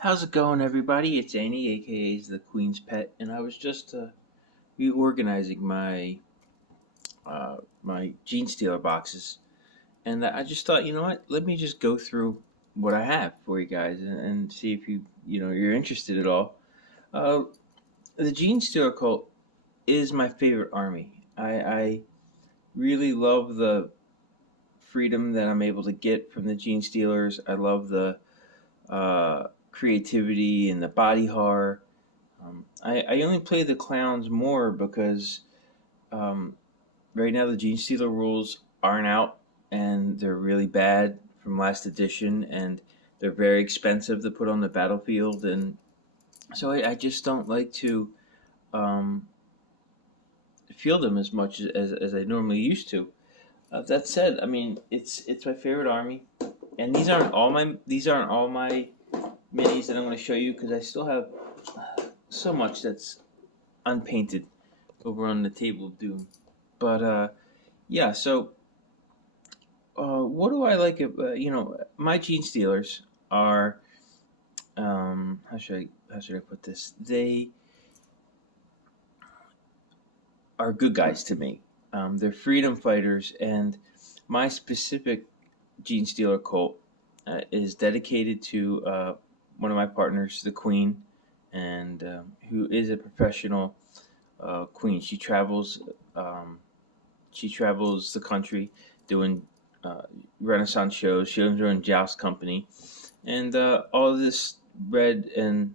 How's it going, everybody? It's Annie, aka the Queen's Pet, and I was just reorganizing my Genestealer boxes, and I just thought, you know what? Let me just go through what I have for you guys and see if you're interested at all. Uh, the Genestealer cult is my favorite army. I really love the freedom that I'm able to get from the Genestealers. I love the creativity and the body horror. I only play the clowns more because right now the Genestealer rules aren't out and they're really bad from last edition and they're very expensive to put on the battlefield, and so I just don't like to um, field them as much as I normally used to. That said, I mean it's my favorite army, and these aren't all my minis that I'm going to show you because I still have so much that's unpainted over on the table of doom. But yeah, so what do I like? My Genestealers are how should I put this? They are good guys to me. They're freedom fighters, and my specific Genestealer cult is dedicated to one of my partners, the Queen, and who is a professional queen. Um, she travels the country doing Renaissance shows. She owns her own joust company, and all of this red and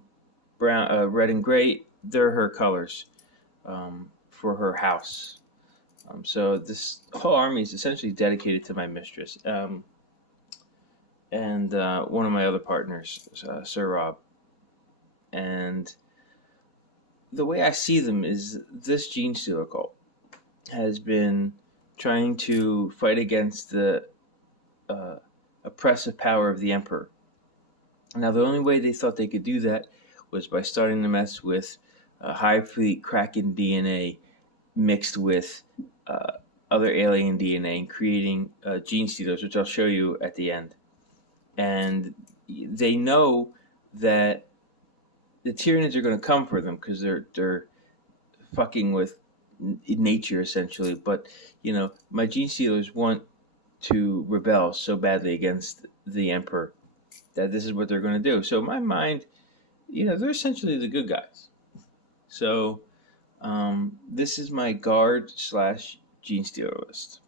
brown, red and gray, they're her colors for her house. So this whole army is essentially dedicated to my mistress, and one of my other partners, Sir Rob. And the way I see them is this Genestealer cult has been trying to fight against the oppressive power of the Emperor. Now, the only way they thought they could do that was by starting to mess with Hive Fleet Kraken DNA mixed with other alien DNA and creating Genestealers, which I'll show you at the end. And they know that the Tyranids are going to come for them because they're fucking with nature essentially. But my Genestealers want to rebel so badly against the Emperor that this is what they're going to do. So in my mind, they're essentially the good guys. So this is my Guard / Genestealer list,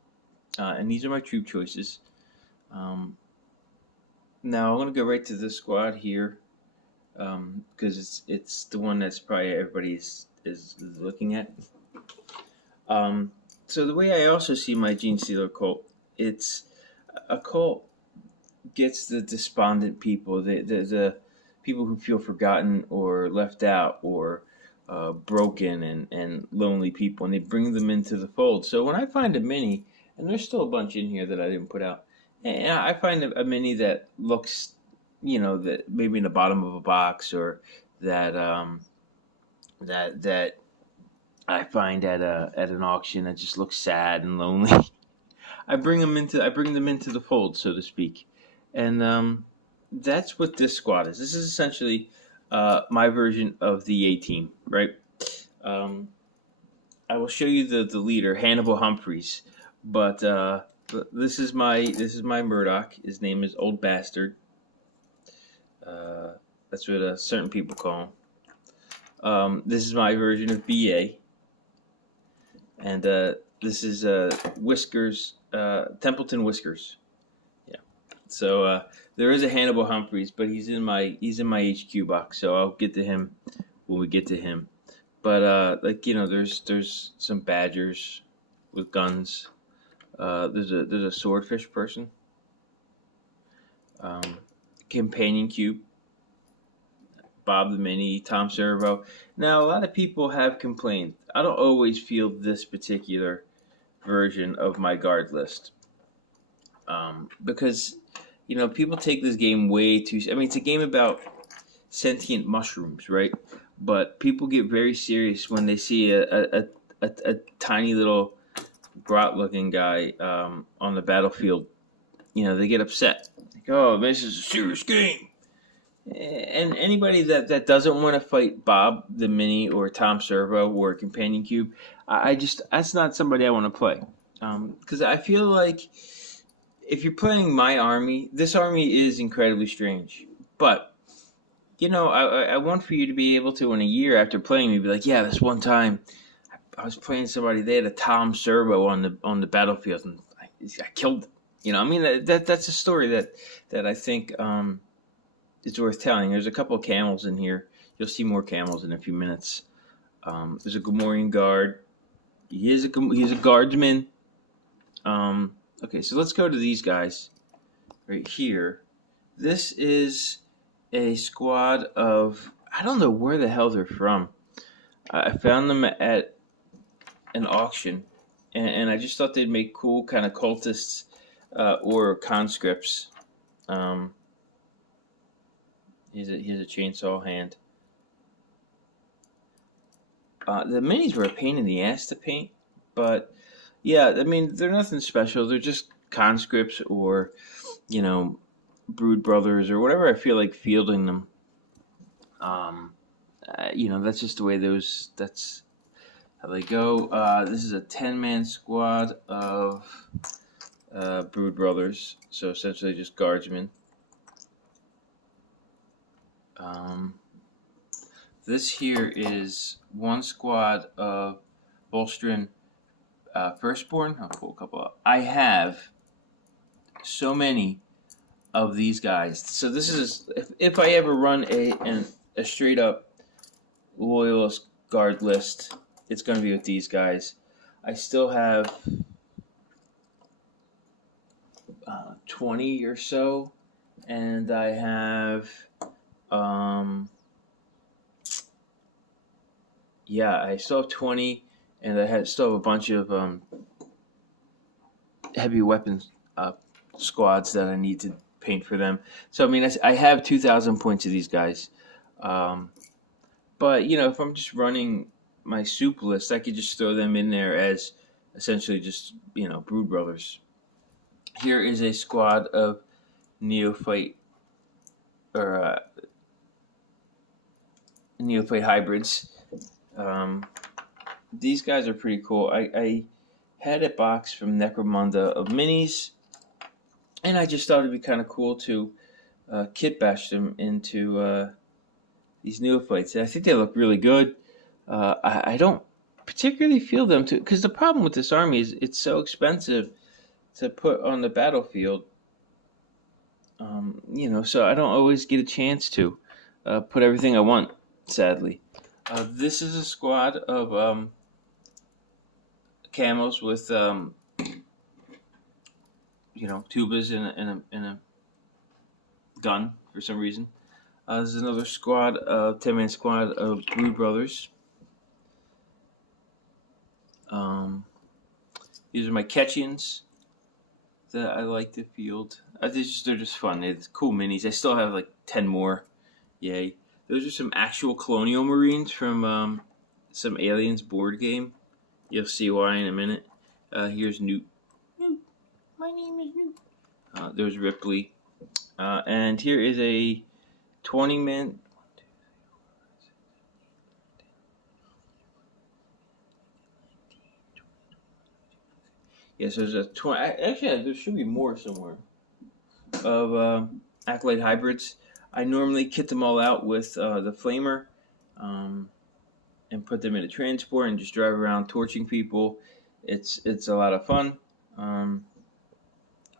and these are my troop choices. Now I'm going to go right to this squad here because it's the one that's probably everybody is looking at. So the way I also see my Genestealer cult, it's a cult gets the despondent people, the people who feel forgotten or left out or broken and lonely people, and they bring them into the fold. So when I find a mini, and there's still a bunch in here that I didn't put out, and I find a mini that looks, that maybe in the bottom of a box, or that that I find at an auction that just looks sad and lonely. I bring them into the fold, so to speak, and that's what this squad is. This is essentially my version of the A team, right? I will show you the leader, Hannibal Humphreys, but this is my Murdoch. His name is Old Bastard. That's what certain people call him. This is my version of BA, and this is Whiskers, Templeton Whiskers. Yeah. So there is a Hannibal Humphreys, but he's in my HQ box, so I'll get to him when we get to him. But there's some badgers with guns. There's a swordfish person. Companion cube. Bob the Mini, Tom Servo. Now, a lot of people have complained. I don't always feel this particular version of my guard list because people take this game way too. I mean, it's a game about sentient mushrooms, right? But people get very serious when they see a tiny little grot-looking guy on the battlefield. They get upset. Like, oh, this is a serious game. And anybody that doesn't want to fight Bob the Mini or Tom Servo or Companion Cube, I just that's not somebody I want to play. Because I feel like if you're playing my army, this army is incredibly strange. But I want for you to be able to, in a year after playing me, be like, yeah, this one time I was playing somebody. They had a Tom Servo on the battlefield, and I killed them. I mean that's a story that I think it's worth telling. There's a couple of camels in here. You'll see more camels in a few minutes. There's a Gamorrean guard. He's a guardsman. Okay, so let's go to these guys right here. This is a squad of, I don't know where the hell they're from. I found them at an auction, and I just thought they'd make cool kind of cultists or conscripts. Here's a chainsaw hand. The minis were a pain in the ass to paint, but yeah, I mean they're nothing special. They're just conscripts or brood brothers or whatever I feel like fielding them. That's just the way that's how they go. This is a 10-man squad of brood brothers, so essentially just guardsmen. This here is one squad of Volstran Firstborn. I'll pull a couple up. I have so many of these guys. So this is, if I ever run a straight up loyalist guard list, it's going to be with these guys. I still have 20 or so, and I have I still have 20, and I still have a bunch of heavy weapons squads that I need to paint for them. So I mean, I have 2,000 points of these guys. But if I'm just running my soup list, I could just throw them in there as essentially just brood brothers. Here is a squad of neophyte or neophyte hybrids. These guys are pretty cool. I had a box from Necromunda of minis, and I just thought it'd be kind of cool to kit bash them into these neophytes. And I think they look really good. I don't particularly feel them to, because the problem with this army is it's so expensive to put on the battlefield. So I don't always get a chance to put everything I want, sadly. This is a squad of camos with tubas and a gun for some reason. This is another squad, 10-man squad of brood brothers. These are my Ketchians that I like to field. They're just fun. They're cool minis. I still have like 10 more. Yay. Those are some actual Colonial Marines from some Aliens board game. You'll see why in a minute. Here's Newt. Newt. My name is Newt. There's Ripley. And here is a 20-man. Yes, there's a 20. Actually, there should be more somewhere of Acolyte hybrids. I normally kit them all out with the Flamer and put them in a transport and just drive around torching people. It's a lot of fun.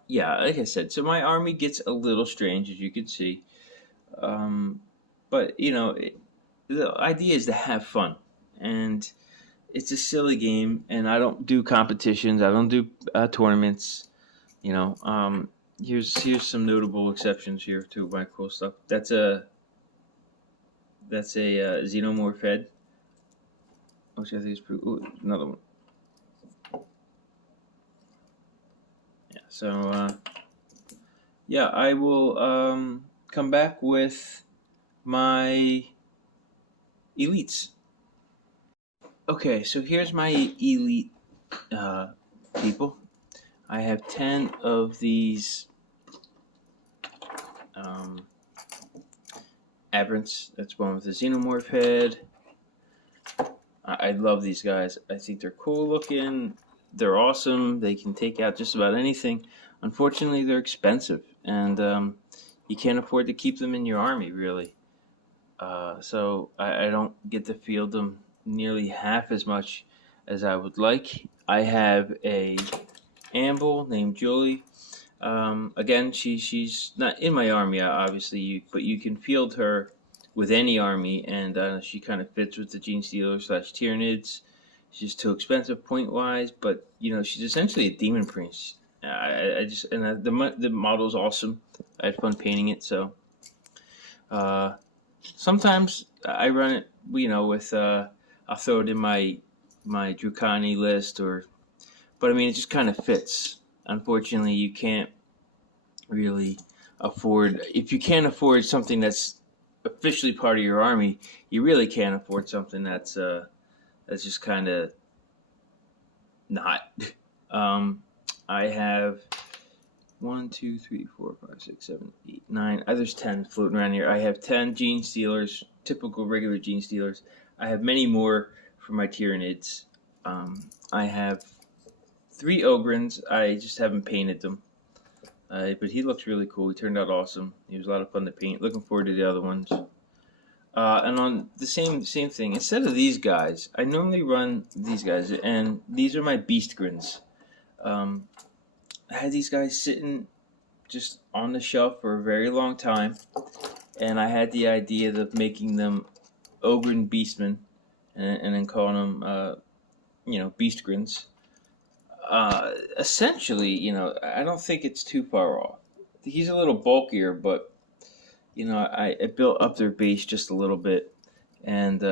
Like I said, so my army gets a little strange, as you can see. But the idea is to have fun, and it's a silly game. And I don't do competitions. I don't do tournaments. Here's some notable exceptions here to my cool stuff. That's a Xenomorph head, which I think is pretty. Ooh, another one. Yeah. So I will come back with my elites. Okay, so here's my elite people. I have 10 of these Aberrants. That's one with a Xenomorph head. I love these guys. I think they're cool looking. They're awesome. They can take out just about anything. Unfortunately, they're expensive, and you can't afford to keep them in your army, really. So I don't get to field them nearly half as much as I would like. I have a Amble named Julie. Again, she's not in my army, obviously, but you can field her with any army, and she kind of fits with the Genestealers / Tyranids. She's too expensive point-wise, but she's essentially a demon prince. The model's awesome. I had fun painting it, so sometimes I run it, with I'll throw it in my Drukani list, but I mean it just kind of fits. Unfortunately, you can't really afford, if you can't afford something that's officially part of your army, you really can't afford something that's just kind of not. I have 1, 2, 3, 4, 5, 6, 7, 8, 9. There's 10 floating around here. I have 10 Genestealers, typical regular Genestealers. I have many more for my Tyranids. I have 3 Ogrins. I just haven't painted them. But he looks really cool. He turned out awesome. He was a lot of fun to paint. Looking forward to the other ones. And on the same thing, instead of these guys, I normally run these guys, and these are my Beast Grins. I had these guys sitting just on the shelf for a very long time, and I had the idea of making them Ogrin Beastmen, and then calling them, Beast Grins. Essentially, I don't think it's too far off. He's a little bulkier, but I built up their base just a little bit, and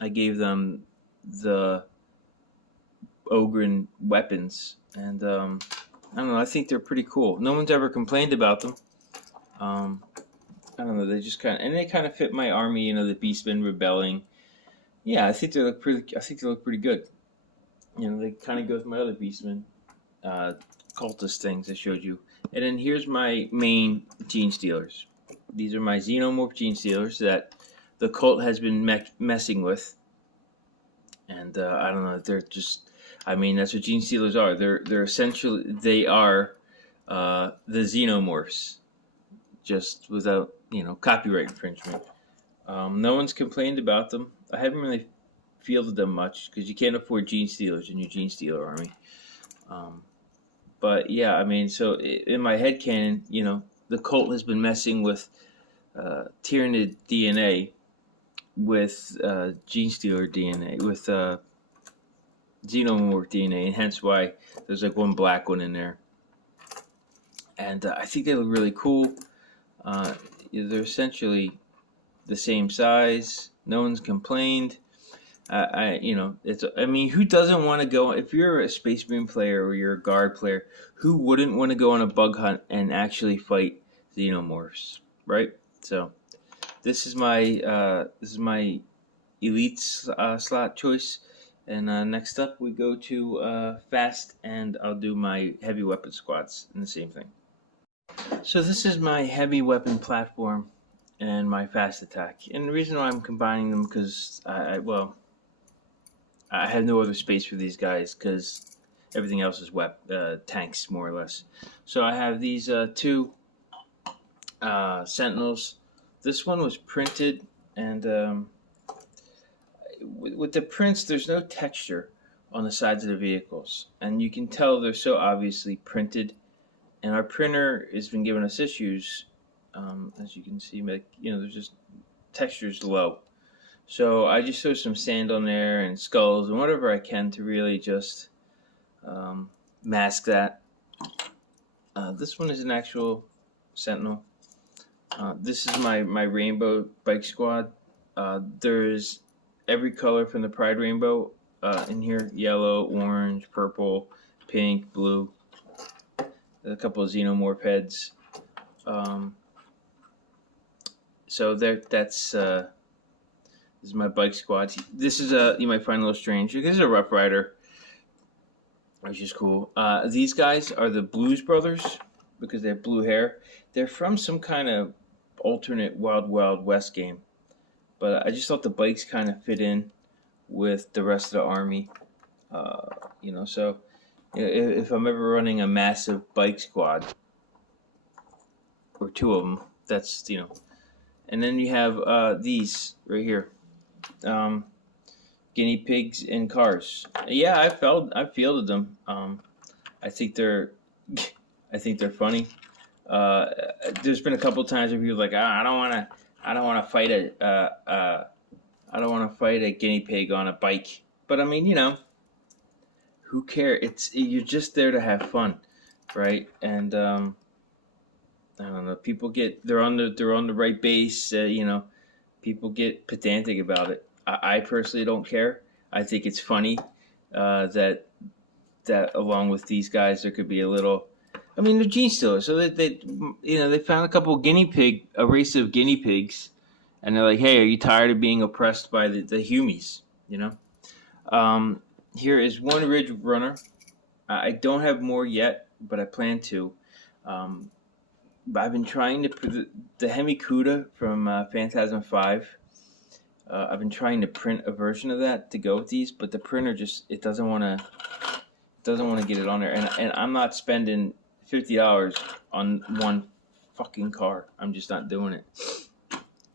I gave them the Ogrin weapons, and I don't know, I think they're pretty cool. No one's ever complained about them. I don't know, they just kind of fit my army, the Beastmen rebelling. Yeah, I think they look pretty good. They kind of go with my other Beastmen, cultist things I showed you. And then here's my main Genestealers. These are my Xenomorph Genestealers that the cult has been messing with. And I don't know, they're just, that's what Genestealers are. They're essentially, they are the Xenomorphs, just without, copyright infringement. No one's complained about them. I haven't really fielded them much because you can't afford Genestealers in your Genestealer army. But yeah, so in my headcanon, the cult has been messing with Tyranid DNA with Genestealer DNA, with Xenomorph DNA, and hence why there's like one black one in there. And I think they look really cool. They're essentially the same size. No one's complained. Who doesn't want to go, if you're a Space Marine player or you're a Guard player, who wouldn't want to go on a bug hunt and actually fight Xenomorphs, right? So this is my elite slot choice, and next up we go to fast, and I'll do my heavy weapon squads and the same thing. So this is my heavy weapon platform and my fast attack, and the reason why I'm combining them because I have no other space for these guys because everything else is tanks, more or less. So I have these 2 Sentinels. This one was printed, and with the prints, there's no texture on the sides of the vehicles. And you can tell they're so obviously printed. And our printer has been giving us issues. As you can see, there's just textures low. So I just throw some sand on there and skulls and whatever I can to really just mask that. This one is an actual Sentinel. This is my rainbow bike squad. There's every color from the Pride Rainbow in here. Yellow, orange, purple, pink, blue. A couple of Xenomorph heads. So this is my bike squad. This is you might find a little strange. This is a Rough Rider, which is cool. These guys are the Blues Brothers because they have blue hair. They're from some kind of alternate Wild Wild West game. But I just thought the bikes kind of fit in with the rest of the army. So if I'm ever running a massive bike squad, or two of them, that's, and then you have these right here, guinea pigs in cars. Yeah, I fielded them. I think they're funny. There's been a couple times where people are like, I don't want to fight a guinea pig on a bike. But I mean, who cares? You're just there to have fun, right? And I don't know. People they're on the right base. People get pedantic about it. I personally don't care. I think it's funny that along with these guys there could be a little. I mean, they're Genestealers, so they found a race of guinea pigs, and they're like, hey, are you tired of being oppressed by the humies? Here is one Ridge Runner. I don't have more yet, but I plan to. I've been trying to the Hemikuda from Phantasm 5. I've been trying to print a version of that to go with these, but the printer it doesn't want to get it on there, and I'm not spending $50 on one fucking car. I'm just not doing it.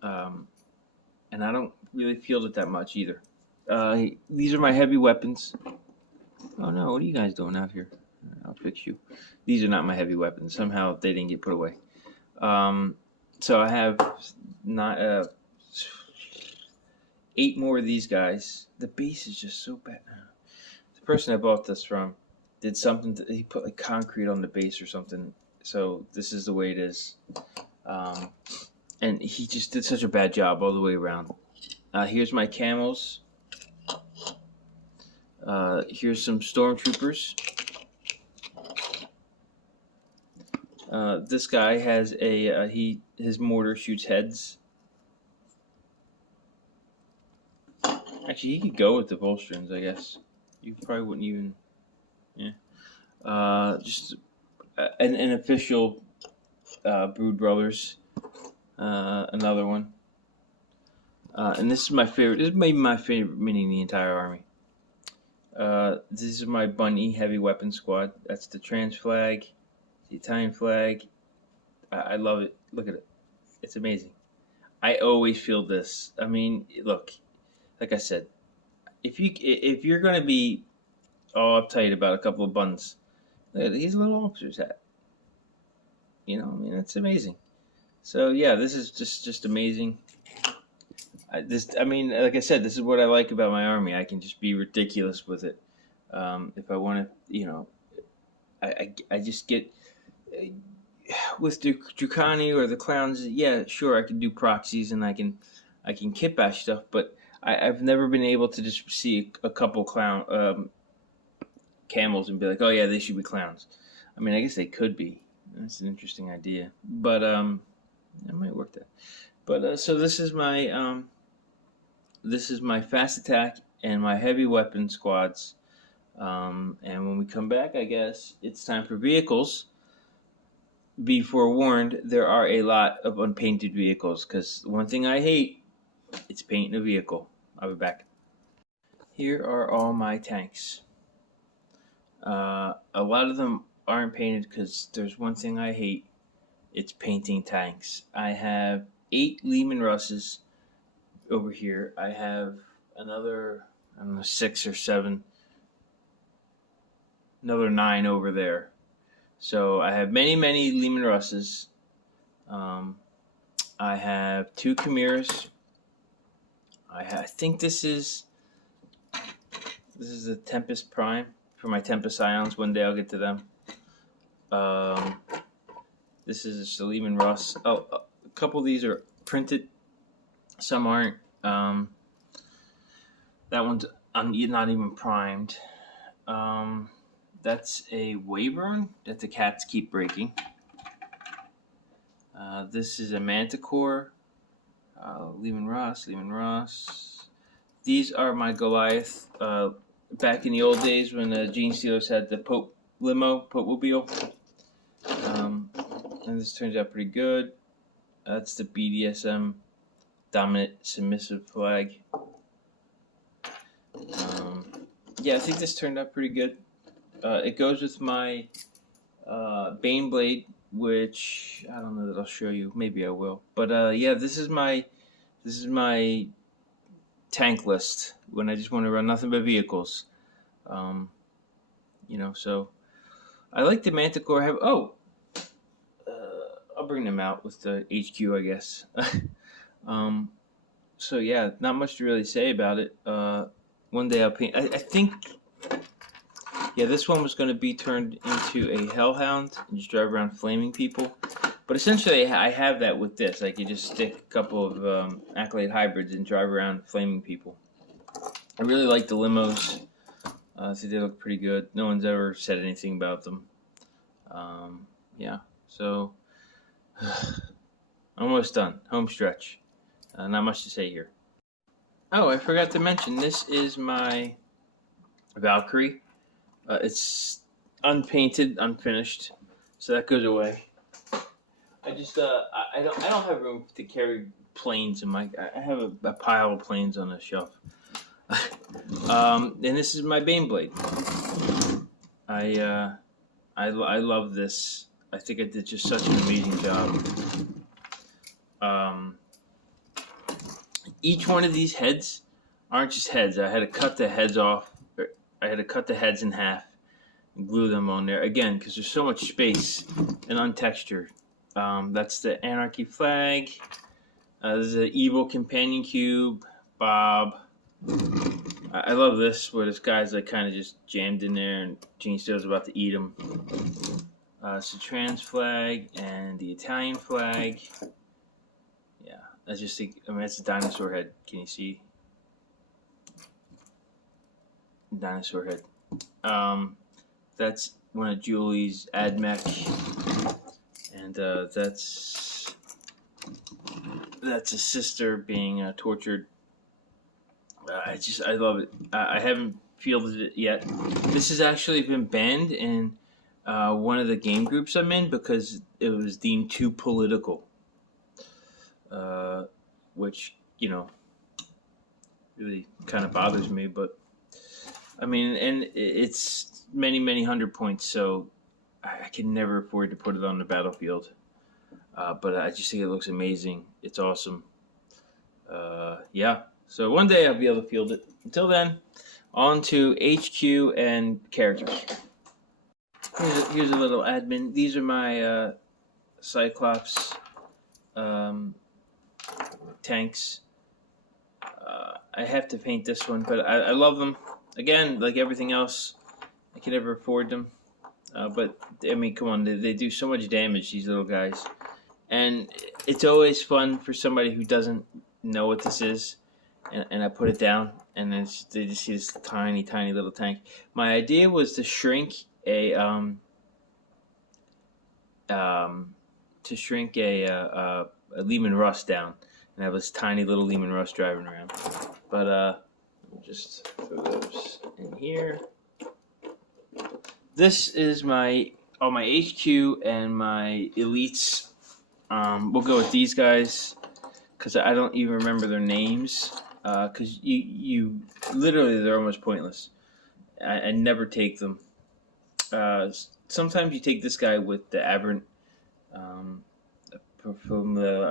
And I don't really field it that much either. These are my heavy weapons. Oh no, what are you guys doing out here? I'll fix you. These are not my heavy weapons. Somehow they didn't get put away. So I have 8 more of these guys. The base is just so bad. The person I bought this from did something. He put like concrete on the base or something. So this is the way it is. And he just did such a bad job all the way around. Here's my camos. Here's some stormtroopers. This guy has his mortar shoots heads. Actually, he could go with the Volstrons, I guess. You probably wouldn't even. Yeah. Just an official Brood Brothers. Another one. And this is my favorite. This is maybe my favorite mini in the entire army. This is my Bunny Heavy Weapon Squad. That's the trans flag, the Italian flag. I love it. Look at it. It's amazing. I always feel this. I mean, look, like I said, if you're gonna be all uptight about a couple of buttons, look at these little officer's hat. I mean, it's amazing. So yeah, this is just amazing. I mean, like I said, this is what I like about my army. I can just be ridiculous with it. If I want to, I just get with the Drukani or the clowns. Yeah, sure, I can do proxies and I can kit bash stuff, but I've never been able to just see a couple camels and be like, oh yeah, they should be clowns. I mean, I guess they could be. That's an interesting idea, but it might work there. But so this is my fast attack and my heavy weapon squads. And when we come back, I guess it's time for vehicles. Be forewarned, there are a lot of unpainted vehicles, because one thing I hate, it's painting a vehicle. I'll be back. Here are all my tanks. A lot of them aren't painted because there's one thing I hate. It's painting tanks. I have 8 Lehman Russes over here. I have another, 6 or 7. Another 9 over there. So I have many Lehman Russes. I have 2 Chimeras. I think this is a Tempest Prime for my Tempest Ions. One day I'll get to them. This is a Lehman Russ. Oh, a couple of these are printed. Some aren't. That one's not even primed. That's a Wayburn that the cats keep breaking. This is a Manticore. Lehman Ross. These are my Goliath. Back in the old days when the Genestealers had the Pope Mobile. And this turns out pretty good. That's the BDSM dominant submissive flag. Yeah, I think this turned out pretty good. It goes with my Bane Blade, which I don't know that I'll show you. Maybe I will. But yeah, this is my tank list when I just want to run nothing but vehicles. So I like the Manticore. I'll bring them out with the HQ, I guess. So yeah, not much to really say about it. One day I'll paint. I think, yeah, this one was going to be turned into a Hellhound and just drive around flaming people. But essentially, I have that with this. I could just stick a couple of Accolade hybrids and drive around flaming people. I really like the limos. So they look pretty good. No one's ever said anything about them. Yeah, so almost done. Home stretch. Not much to say here. Oh, I forgot to mention, this is my Valkyrie. It's unpainted, unfinished, so that goes away. I just I don't have room to carry planes in my. I have a pile of planes on the shelf. And this is my Bane Blade. I love this. I think I did just such an amazing job. Each one of these heads aren't just heads. I had to cut the heads off. I had to cut the heads in half and glue them on there again because there's so much space and untextured. That's the Anarchy flag. This is an Evil Companion Cube. Bob. I love this where this guy's like kind of just jammed in there and Genestealer's about to eat him. It's the trans flag and the Italian flag. Yeah, I just think, that's a dinosaur head. Can you see? Dinosaur head. That's one of Julie's AdMech, and that's a sister being tortured. I love it. I haven't fielded it yet. This has actually been banned in one of the game groups I'm in because it was deemed too political, which really kind of bothers me. But I mean, and it's many 100 points, so I can never afford to put it on the battlefield. But I just think it looks amazing. It's awesome. Yeah. So one day I'll be able to field it. Until then, on to HQ and characters. Here's a little admin. These are my Cyclops tanks. I have to paint this one, but I love them. Again, like everything else, I can never afford them. But, I mean, come on, they do so much damage, these little guys. And it's always fun for somebody who doesn't know what this is. And I put it down, and then they just see this tiny little tank. My idea was to shrink a Lehman Russ down, and have this tiny little Lehman Russ driving around. But we'll just throw those in here. This is all my HQ and my elites. We'll go with these guys because I don't even remember their names. Because you literally, they're almost pointless. I never take them. Sometimes you take this guy with the aberrant, I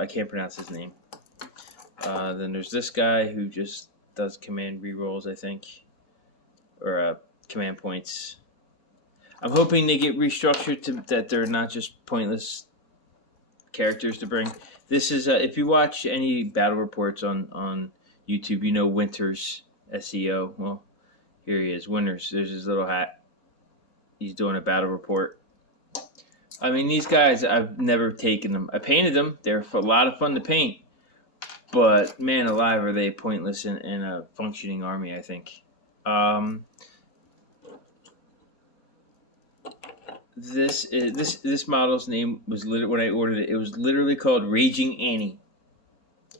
can't pronounce his name. Then there's this guy who just does command rerolls, I think, or command points. I'm hoping they get restructured that they're not just pointless characters to bring. This is if you watch any battle reports on YouTube, Winters SEO. Well, here he is, Winters. There's his little hat. He's doing a battle report. I mean, these guys, I've never taken them. I painted them. They're a lot of fun to paint. But, man alive, are they pointless in a functioning army, I think. This model's name was when I ordered it. It was literally called Raging Annie.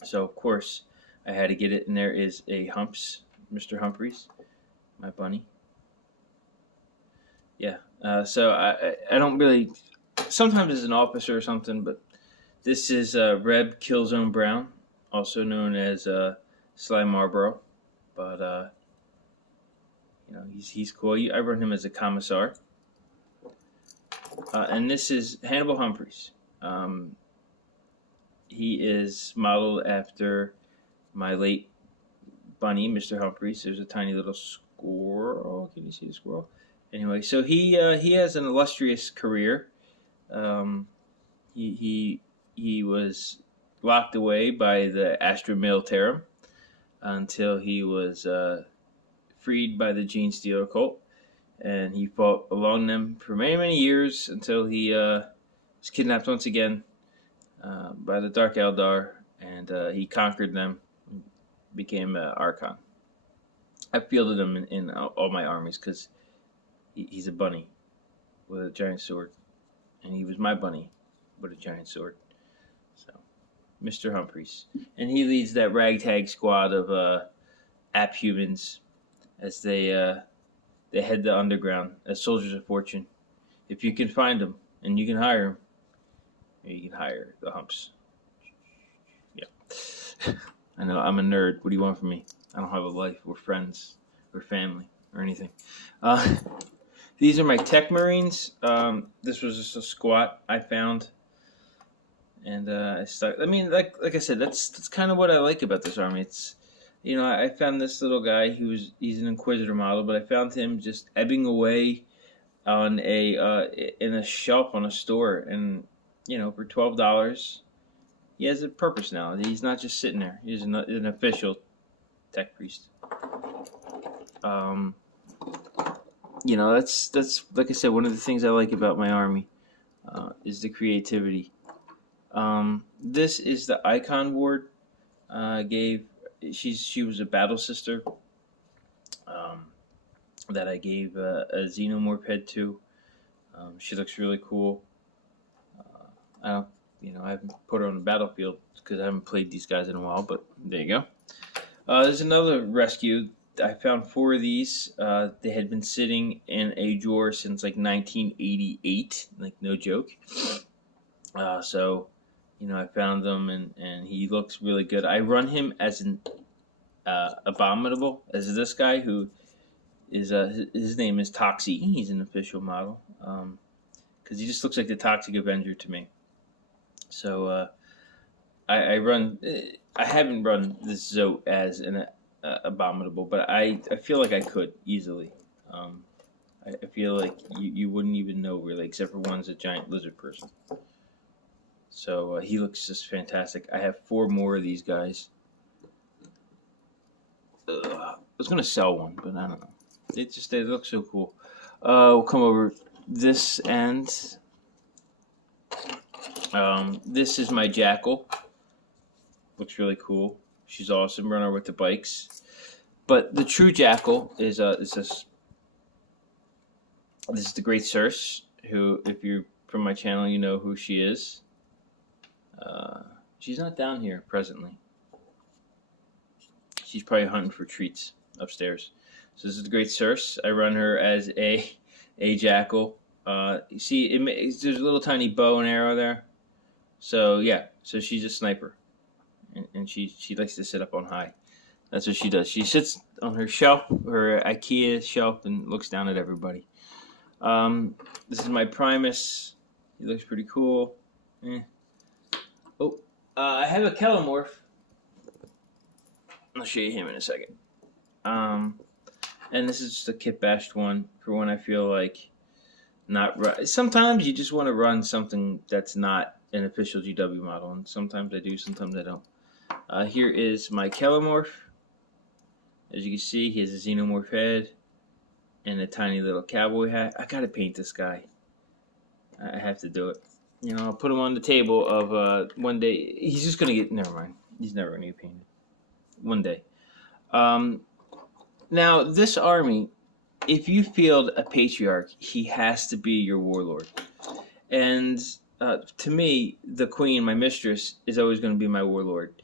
So, of course, I had to get it, and there is a Mr. Humphreys, my bunny. Yeah, so I don't really, sometimes as an officer or something, but This is Reb Killzone Brown, also known as Sly Marlboro, but he's cool. I run him as a commissar, and this is Hannibal Humphreys. He is modeled after my late bunny, Mr. Humphreys. There's a tiny little squirrel. Can you see the squirrel? Anyway, so he has an illustrious career. He was locked away by the Astra Militarum until he was freed by the Genestealer cult, and he fought along them for many, many years until he was kidnapped once again by the Dark Eldar, and he conquered them, became Archon. I fielded him in all my armies because he's a bunny with a giant sword, and he was my bunny with a giant sword. So, Mr. Humphreys, and he leads that ragtag squad of app-humans as they head the underground as soldiers of fortune. If you can find them and you can hire them, you can hire the humps. Yeah. I know, I'm a nerd. What do you want from me? I don't have a life. We're friends. We're family or anything. These are my Tech Marines. This was just a squat I found. And I stuck. I mean, like I said, that's kind of what I like about this army. It's, I found this little guy. He's an Inquisitor model, but I found him just ebbing away on in a shelf on a store, and for $12, he has a purpose now. He's not just sitting there. He's an official tech priest. That's like I said, one of the things I like about my army is the creativity. This is the Icon Ward. She was a battle sister that I gave a xenomorph head to. She looks really cool. I haven't put her on the battlefield because I haven't played these guys in a while, but there you go. There's another rescue. I found 4 of these. They had been sitting in a drawer since like 1988, like no joke. So I found them, and he looks really good. I run him as an abominable, as this guy who is his name is Toxie. He's an official model because he just looks like the Toxic Avenger to me. So I haven't run this Zote as an abominable, but I feel like I could easily. I feel like you wouldn't even know really, except for one's a giant lizard person. So he looks just fantastic. I have 4 more of these guys. I was gonna sell one, but I don't know. They look so cool. We'll come over this end. This is my Jackal. Looks really cool. She's awesome. Run her with the bikes. But the true Jackal is this is the Great Circe, who, if you're from my channel, you know who she is. She's not down here presently. She's probably hunting for treats upstairs. So this is the Great Circe. I run her as a Jackal. You see, there's a little tiny bow and arrow there. So yeah, so she's a sniper, and she likes to sit up on high. That's what she does. She sits on her shelf, her IKEA shelf, and looks down at everybody. This is my Primus. He looks pretty cool. I have a Kelomorph. I'll show you him in a second. And this is just a kit bashed one for when I feel like not run. Sometimes you just want to run something that's not an official GW model, and sometimes I do, sometimes I don't. Here is my Kelomorph. As you can see, he has a xenomorph head and a tiny little cowboy hat. I gotta paint this guy. I have to do it. I'll put him on the table of one day. He's just gonna get. Never mind. He's never gonna get painted. One day. Now this army, if you field a patriarch, he has to be your warlord. And to me, the queen, my mistress, is always going to be my warlord.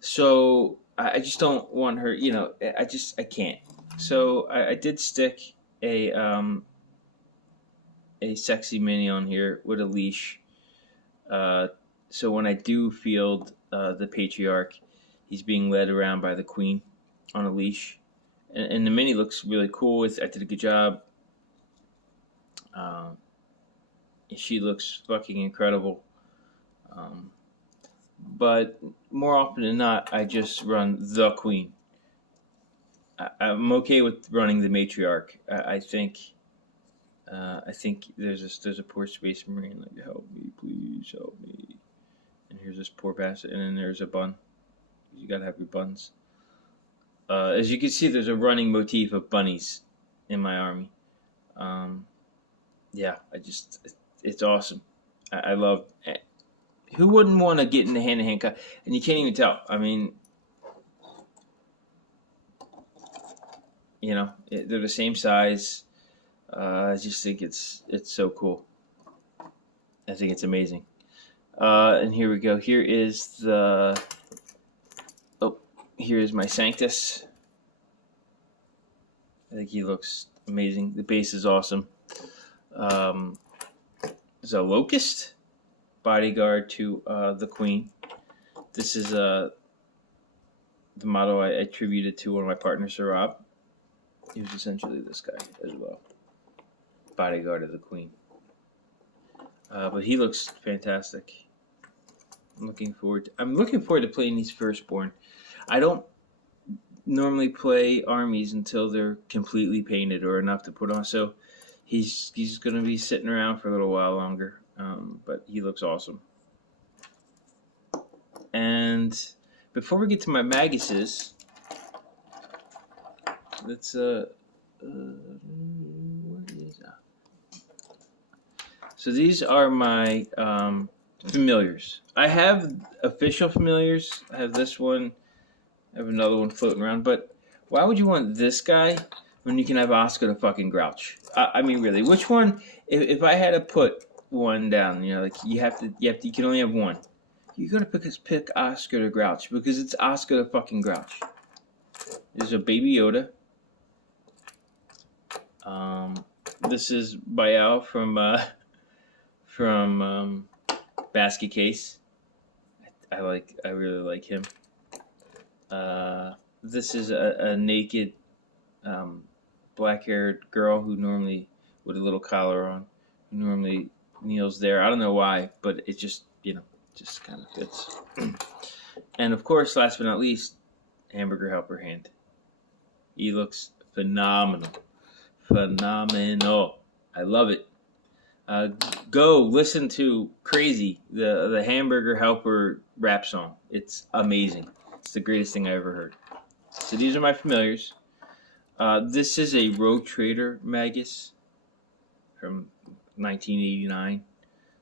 So I just don't want her. I can't. So I did stick a sexy mini on here with a leash, so when I do field the Patriarch, he's being led around by the Queen on a leash. And the mini looks really cool. I did a good job. She looks fucking incredible. But more often than not, I just run the Queen. I'm okay with running the Matriarch. I think there's a poor Space Marine. Like, help me, please help me. And here's this poor bastard. And then there's a bun. You gotta have your buns. As you can see, there's a running motif of bunnies in my army. Yeah, it's awesome. I love. Who wouldn't want to get in the hand-to-hand combat? And you can't even tell. I mean, they're the same size. I just think it's so cool. I think it's amazing. And here we go. Here is here's my Sanctus. I think he looks amazing. The base is awesome. There's a Locust bodyguard to the Queen. This is the model I attributed to one of my partners, Sir Rob. He was essentially this guy as well. Bodyguard of the Queen. But he looks fantastic. I'm looking forward to playing these Firstborn. I don't normally play armies until they're completely painted or enough to put on. So he's going to be sitting around for a little while longer. But he looks awesome. And before we get to my Maguses, let's where is that? So these are my familiars. I have official familiars. I have this one. I have another one floating around. But why would you want this guy when you can have Oscar the fucking Grouch? I mean, really, which one? If I had to put one down, like you can only have one. You gotta pick Oscar the Grouch because it's Oscar the fucking Grouch. There's a Baby Yoda. This is Baal from Basket Case. I really like him. This is a naked black-haired girl who normally, with a little collar on, who normally kneels there. I don't know why, but it just kind of fits. And of course, last but not least, Hamburger Helper Hand. He looks phenomenal. Phenomenal. I love it. Go listen to Crazy, the Hamburger Helper rap song. It's amazing. It's the greatest thing I ever heard. So these are my familiars. This is a Rogue Trader Magus from 1989,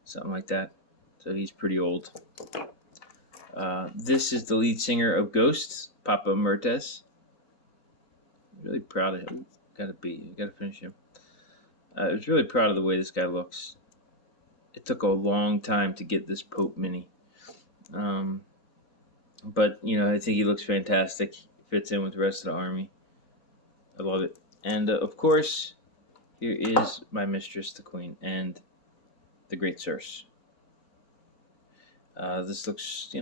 something like that. So he's pretty old. This is the lead singer of Ghosts, Papa Mertes. Really proud of him. Gotta finish him. I was really proud of the way this guy looks. It took a long time to get this Pope Mini. But, I think he looks fantastic. Fits in with the rest of the army. I love it. And, of course, here is my mistress, the Queen, and the Great Circe. This looks,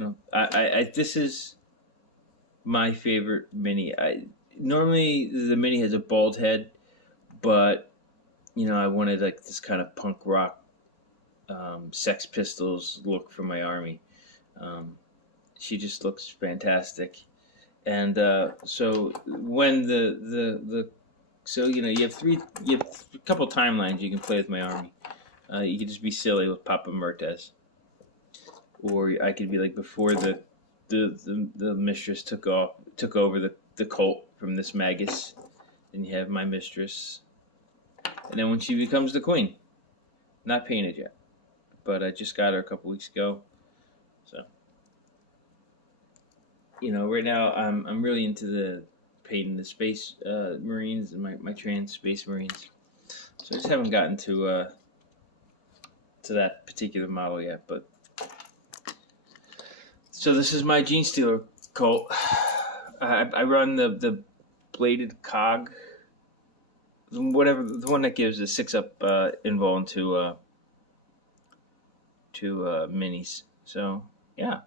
this is my favorite Mini. Normally, the Mini has a bald head, but, I wanted, this kind of punk rock, Sex Pistols look for my army. She just looks fantastic. And so when you have a couple timelines you can play with my army. You could just be silly with Papa Mertes, or I could be like before the mistress took over the cult from this Magus. Then you have my mistress, and then when she becomes the Queen, not painted yet, but I just got her a couple weeks ago. So right now I'm really into the painting the Space Marines and my trans Space Marines. So I just haven't gotten to that particular model yet, but so this is my Genestealer cult. I run the bladed cog, whatever, the one that gives a 6-up invul to minis. So yeah,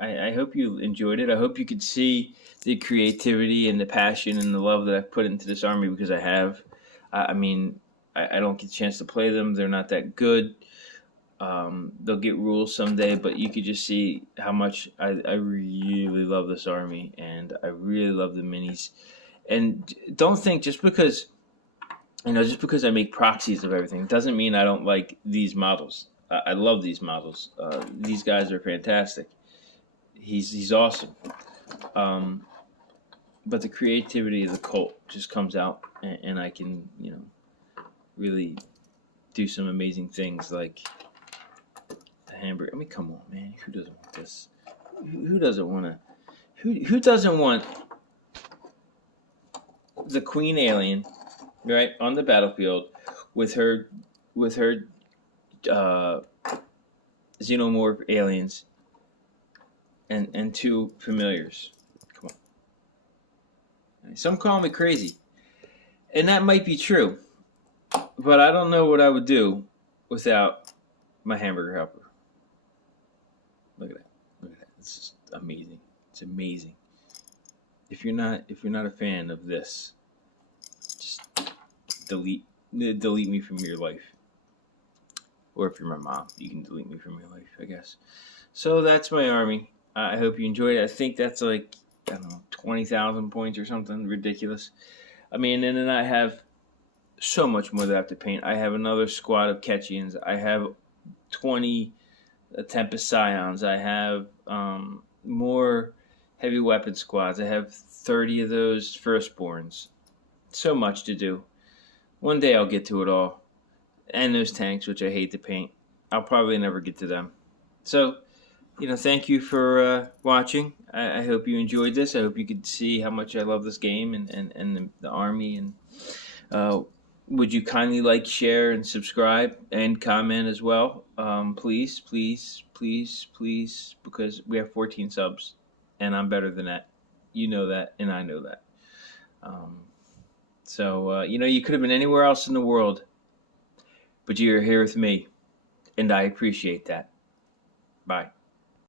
I hope you enjoyed it. I hope you could see the creativity and the passion and the love that I've put into this army, because I have. I mean, I don't get a chance to play them. They're not that good. They'll get rules someday, but you could just see how much I really love this army, and I really love the minis. And don't think just because I make proxies of everything doesn't mean I don't like these models. I love these models. These guys are fantastic. He's awesome. Um, but the creativity of the cult just comes out, and I can really do some amazing things like a hamburger. I mean, come on, man. Who doesn't want this? Who doesn't want to? Who doesn't want the queen alien, right, on the battlefield with her uh, xenomorph aliens and two familiars? Come on. Some call me crazy, and that might be true, but I don't know what I would do without my hamburger helper. Look at that! Look at that! It's just amazing. It's amazing. If you're not a fan of this, just delete me from your life. Or if you're my mom, you can delete me from your life, I guess. So that's my army. I hope you enjoyed it. I think that's like, I don't know, 20,000 points or something ridiculous. I mean, and then I have so much more that I have to paint. I have another squad of Ketchians. I have 20 Tempest Scions. I have more heavy weapon squads. I have 30 of those Firstborns. So much to do. One day I'll get to it all. And those tanks, which I hate to paint. I'll probably never get to them. So, thank you for watching. I hope you enjoyed this. I hope you could see how much I love this game and the army. And would you kindly like, share, and subscribe, and comment as well? Please, please, please, please, because we have 14 subs, and I'm better than that. You know that, and I know that. So, you could have been anywhere else in the world, but you're here with me, and I appreciate that. Bye.